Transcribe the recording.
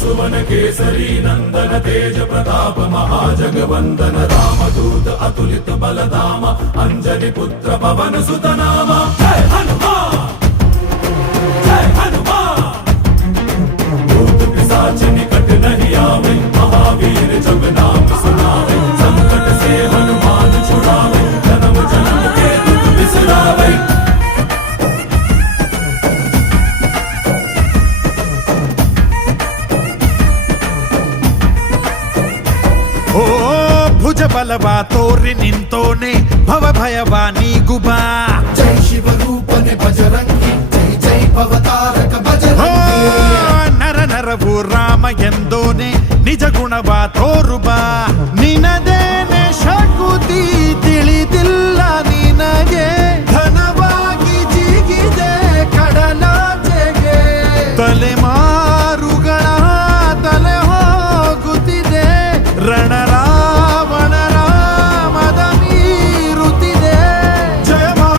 सुवन केसरी नंदन तेज प्रताप महाजगवंदन रामदूत अतुलित बलधाम अंजनी पुत्र पवन सुत नाम जय हनुमान जय हनुमान। भूत पिशाच निकट नहीं आवे महावीर जब नाम सुनावे संकट से हनुमान छुड़ावे जन्म जन्म के दुख बिसरावे। ಓ ಭುಜ ಬಲವಾ ತೋರಿ ನಿಂತೋನೆ ಭವ ಭಯವಾ ನೀಗುಬಾ ಜೈ ಶಿವ ರೂಪನೆ ಬಜರಂಗಿ ಜೈ ಜೈ ಭವತಾರಕ ಬಜರಂಗಿ ನರ ನರವು ರಾಮ ಎಂದೋನೆ ನಿಜ ಗುಣವಾ ತೋರುಬಾ